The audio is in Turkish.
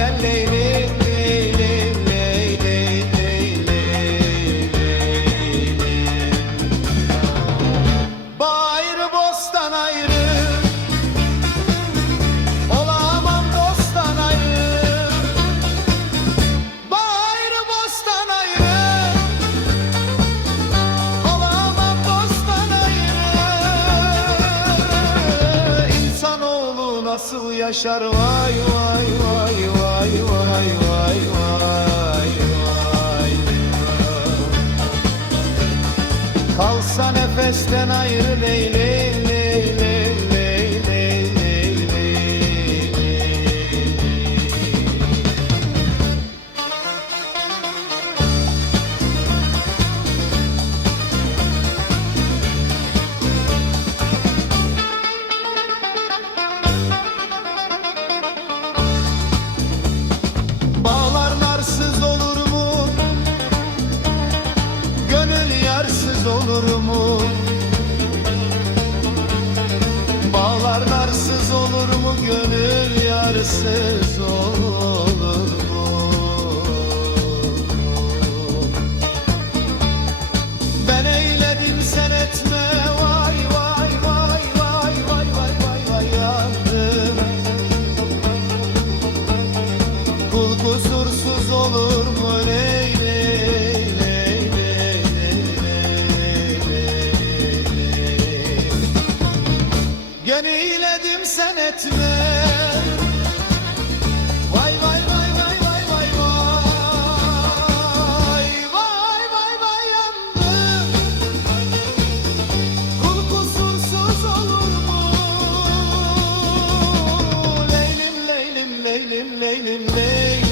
gel Leylim, Leylim, Leylim, Leylim, Leylim. Bağ ayrı, bostan ayrı, olamam dosttan ayrı. Bağ ayrı, bostan ayrı, olamam dosttan ayrı. İnsanoğlu nasıl yaşar, vay vay vay vay vay vay vay vay. Kalsa nefesten ayrı Leylim, Leylim, Leylim, Leylim. Bağlar narsız olur mu? Gönül yarsız olur mu? Bağlar narsız olur mu? Gönül yarsız olur mu? Ben eyledim sen etme, vay vay vay vay vay vay vay vay yandım. Kul kusursuz olur mu Leylim, Leylim, Leylim, Leylim. Gene eyledim sen etme, vay vay vay vay vay vay vay vay vay vay yandım. Kul kusursuz olur mu? Leylim, Leylim, Leylim, Leylim, Leylim.